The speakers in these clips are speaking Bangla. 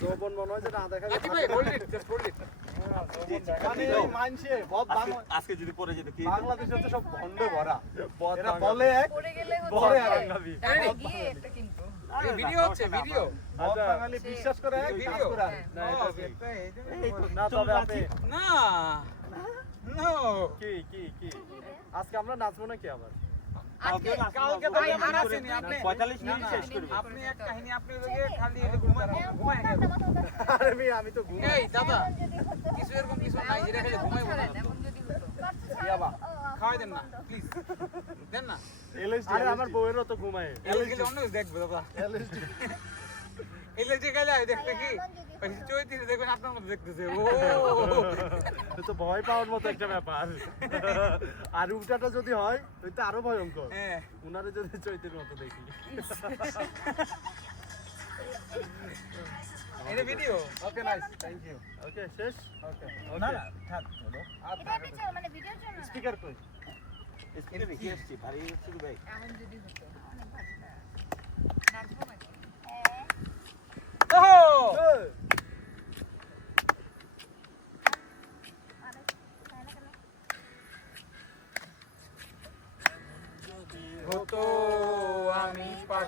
যৌবন মনে হয় দেখা আচ্ছা মানে আজকে যদি পরে যেত কি বাংলাদেশে হচ্ছে সব ভন্ড ভরা এরা বলে এক পড়ে আর হচ্ছে কিন্তু ভিডিও ভিডিও বাঙালি বিশ্বাস করে ভিডিও। না না তবে আপনি না নো কি কি কি আজকে আমরা নাচবো নাকি আবার আমি তো ঘুমাই। দাদা কিছু এরকম কিছু নাই যেটা খালি ঘুমাই খাওয়াই দেন না প্লিজ দেন না। আরে আমার বউয়েরও তো ঘুমায়। অন্য দেখবে দাদা। এলএসডি। গেলে দেখতে কি? চৈতিতে দেখবেন আপনার মতো দেখতেছে। ও। তো ভয় পাওয়ার মতো একটা ব্যাপার। আর উল্টাটা যদি হয় ওই তো আরও ভয়ঙ্কর। হ্যাঁ। উনারে যদি চৈতের মতো দেখি। এটা video okay nice thank you okay শেষ? ওকে না না থাক হলো মানে ভিডিওর জন্য? স্পিকার কই? ভারী হচ্ছে কি ভাই। এমন যদি হতো অনেক ভালো নাচবো নাকি ওহো হতো আমি পাখির মতো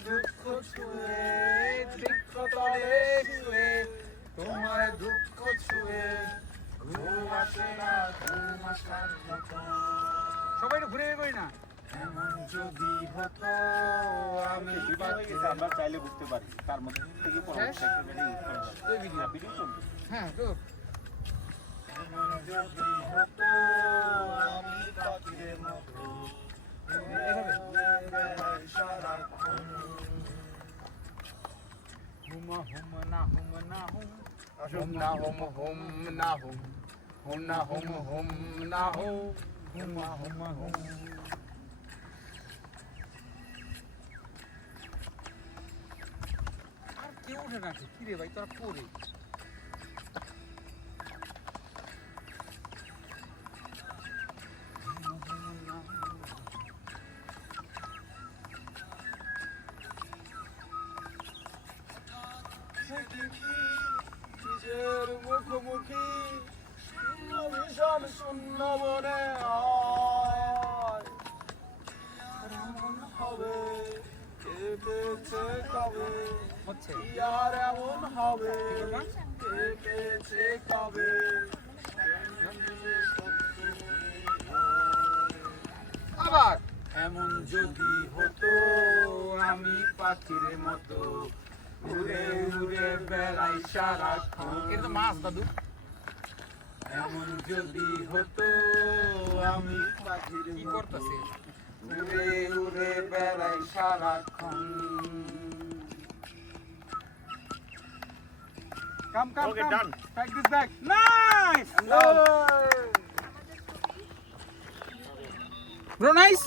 দুঃখ ছুঁয়ে বৃক্ষ তলে শুয়ে তোমার দুঃখ ছুঁয়ে ঘুম আসে না ঘুম আসার মতো সবাই ঘুরে করি না। এমন আমি আমরা চাইলে বুঝতে পারি তার মধ্যে থেকে পরবর্তী একটা হ্যাঁ হুম হুম না হুম না হুম হুম না হুম হুম না হুম হুম না হুম হুম না হুম হুম হুম হুম আর কেউ ওঠে না কি রে ভাই তোরা পড়ে নিজের মুখোমুখি ভীষণ শূন্য মনে হবে? কেটেছে কবে? আর এমন হবে? কেটেছে কবে? আবার। এমন যদি হতো আমি পাখির মতো উড়ে উড়ে বেড়াই সারাক্ষণ এটা তো মাছ দাদু এমন যদি হতো আমি পাখির কি করতেছে উড়ে উড়ে বেড়াই সারাক্ষণ Okay, done. This back. Nice! Bro, nice!